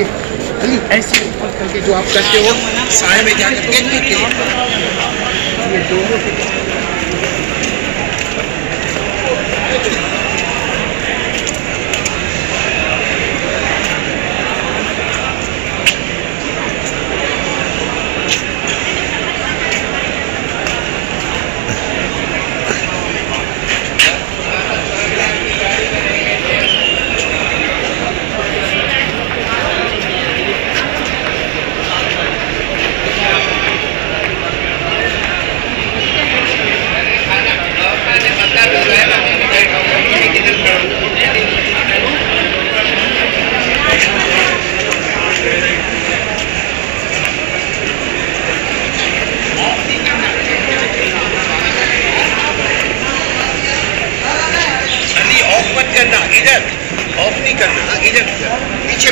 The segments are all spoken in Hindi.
ये ऐसे ऊपर करके जो आप करते हो साए में जाकर देखने के लिए ये दोनों करना, इधर ऑफ नहीं करना, इधर पीछे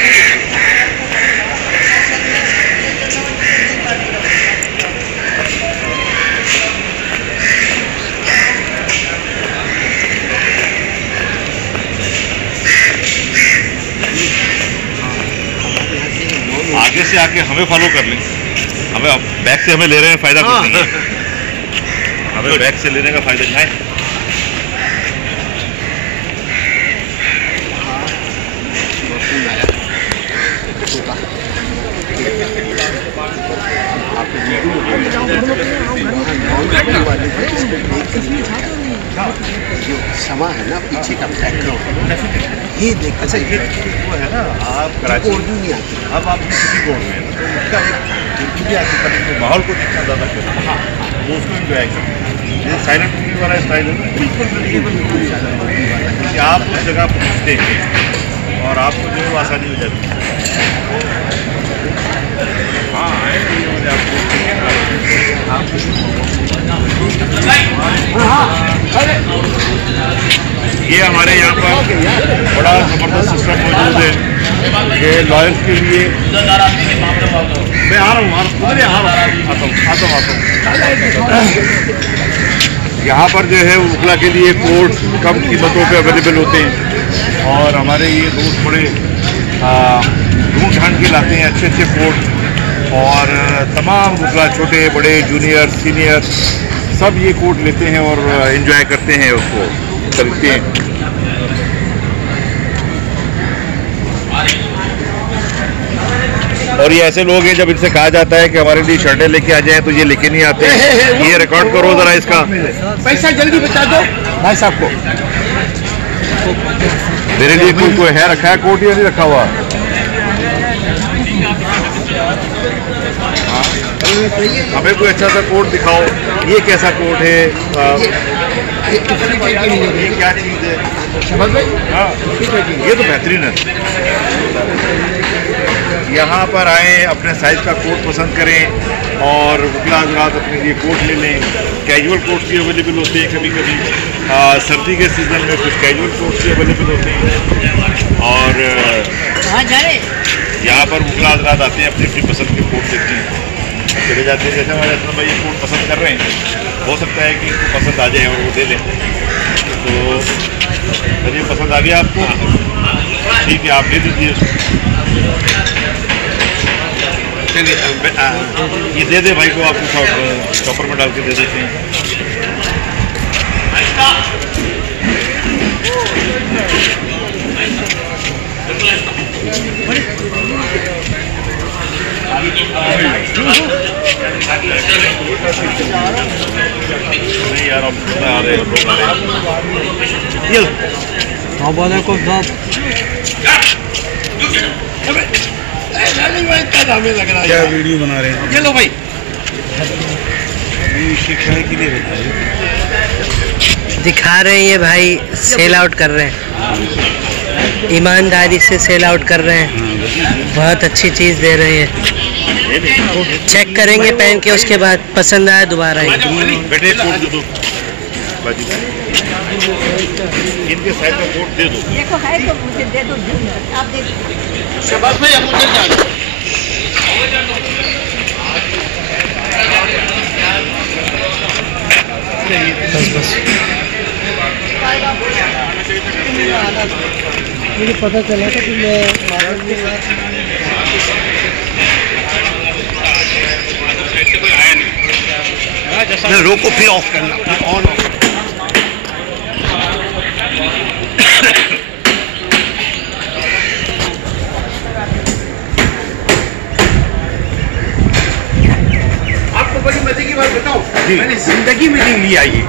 आगे से आके हमें फॉलो कर लें। हमें बैक से हमें ले रहे हैं, फायदा कुछ नहीं है। हमें बैक से लेने का फायदा नहीं है। समा है ना पीछे का बैकग्राउंड ये देख। अच्छा ये वो है ना, आप कराची उर्दू नहीं आती, अब आप किसी बोर्ड में तो उसका एक उर्दू भी आती है, माहौल को जितना ज़्यादा करता है वो उसको एंजॉय करते हैं। ये साइलेंट मूवी वाला स्टाइल है ना, बिल्कुल आप उस जगह पर पहुँचते हैं और आपको जो है वो आसानी हो जाती है। हाँ ये हमारे यहाँ पर बड़ा ज़बरदस्त सिस्टम मौजूद है कि लॉयर्स के लिए। मैं आ रहा हूँ आता हूँ। यहाँ पर जो है वकला के लिए कोर्ट कम कीमतों पे अवेलेबल होते हैं और हमारे ये दोस्त बड़े ढूंढ ढांड के लाते हैं अच्छे कोर्ट और तमाम वकला छोटे बड़े जूनियर सीनियर सब ये कोर्ट लेते हैं और एंजॉय करते हैं, उसको खरीदते हैं। और ये ऐसे लोग हैं जब इनसे कहा जाता है कि हमारे लिए शर्टें लेके आ जाएं तो ये लेके नहीं आते हैं। ये रिकॉर्ड करो जरा इसका, पैसा जल्दी बता दो भाई साहब को। मेरे लिए कोई है रखा है कोट या नहीं रखा हुआ? हमें कोई अच्छा सा कोट दिखाओ। ये कैसा कोट है? ये क्या चीज़ है? हाँ ये तो बेहतरीन है। यहाँ पर आएँ, अपने साइज़ का कोट पसंद करें और वकला हज़रात अपने लिए कोट ले लें। कैजुअल कोट्स भी अवेलेबल होते हैं कभी कभी, सर्दी के सीज़न में कुछ कैजुअल कोट्स भी अवेलेबल होते हैं। और यहाँ पर वकला हज़रात आते हैं, अपनी अपनी पसंद के कोट लेते हैं, चले जाते हैं। जैसे हमारे असलम भाई ये कोट पसंद कर रहे हैं, हो सकता है कि इनको पसंद आ जाए और वो दे लें। तो अगर ये पसंद आ गया आपको, ठीक है, आप दे दीजिए उसको। ये दे दे भाई को, आपको चॉपर में डाल के दे देते हैं। नहीं यार, अब आ रहे लोग आ रहे। ये क्या वीडियो बना रहे हैं? ये लो भाई, शिक्षा के लिए बताइए। दिखा रहे हैं ये भाई, सेल आउट कर रहे हैं, ईमानदारी से सेल आउट कर रहे हैं, बहुत अच्छी चीज़ दे रहे हैं। चेक करेंगे पहन के, उसके बाद पसंद आया दोबारा बेटे कोट दे दो, इनके साइड का कोट दे दो। देखो है तो मुझे दे दो, आप दे दो। शबाश भाई, आप उधर जा दो। बस मुझे पता चला था कि मैं रोको फिर ऑफ करना, ऑन ऑफ। आपको बड़ी मजे की बात बताऊं, जी। मैंने जिंदगी में नहीं लिया ये,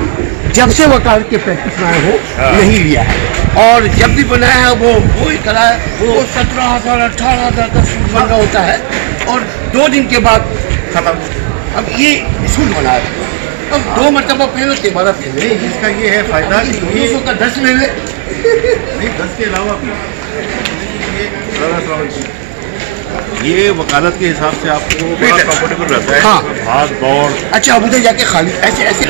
जब से वकालत के प्रैक्टिस में आया हूँ नहीं लिया है। और जब भी बनाया है वो करा है, वो 17,000 18,000 का सूट बन रहा होता है और 2 दिन के बाद खत्म। अब ये सूट बना है, अब 2 मरतबा पहनो, 13 पहने। इसका ये है फायदा कि 200 का 10 ले ले। नहीं, 10 के अलावा भी ये वकालत के हिसाब से आपको बड़ा कंफर्टेबल रहता है। हाँ। भाग दौड़। अच्छा, अब उधर जाके खाली ऐसे ऐसे।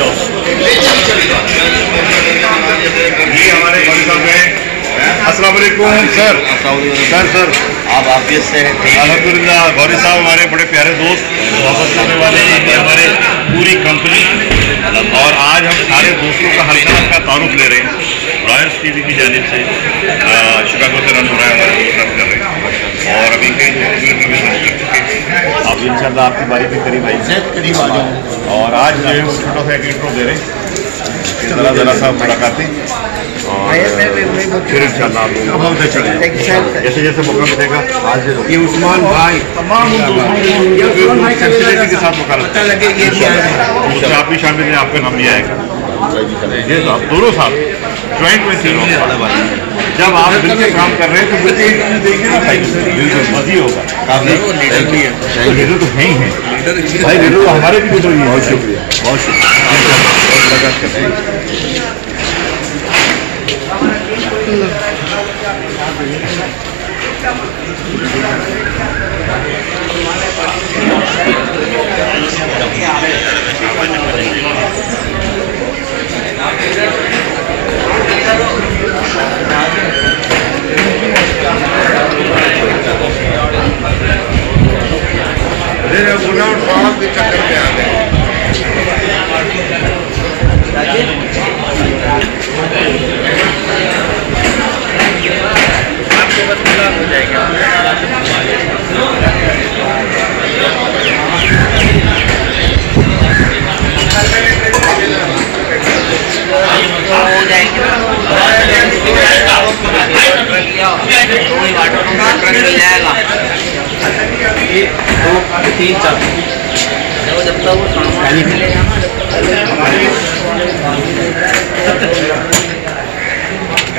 ये हमारे भाई साहब हैं। अस्सलाम वालेकुम सर। सर आप आफियत से अल्हम्दुलिल्लाह। गौरी साहब हमारे बड़े प्यारे दोस्त, मोहब्बत करने वाले, ये हमारे पूरी कंपनी। और आज हम सारे दोस्तों का हल्का हल्का तारुफ ले रहे हैं। रॉयल्स टीवी की जानिब से शिकागो से रन हो रहा है, हमारे दोस्त रन कर रहे हैं। और अभी अब इंशाल्लाह आपकी बारी भी करीब आ जाओ। और आज जो है वो छोटा सा एक इंट्रो दे रहे हैं, ज़रा सा मुलाकातें, और फिर इंशाल्लाह आप लोग अब चले जैसे जैसे मौका मिलेगा। आज ये उस्मान भाई तमाम के साथ पता लगे ये भी आए हैं। उसमें आप भी शामिल हैं, आपका नाम भी आएगा। ये साहब दोनों साहब ज्वाइंट में थे। जब आप मिलकर काम कर रहे हैं तो मुझे एक चीज देखिए ना भाई, मज़ी होगा। लीडर तो है ही है भाई, लीडर तो हमारे भी लीडर ही है। बहुत शुक्रिया, बहुत शुक्रिया। के चक्कर में आ गए। आपको बस मिला हो जाएगा। जब तक वो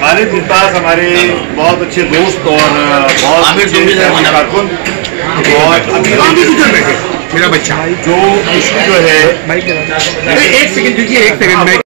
खालिद मुमताज हमारे बहुत अच्छे दोस्त और बहुत कारकुन। और अभी मेरा बच्चा जो इशू जो है, एक सेकंड दीजिए, एक सेकंड में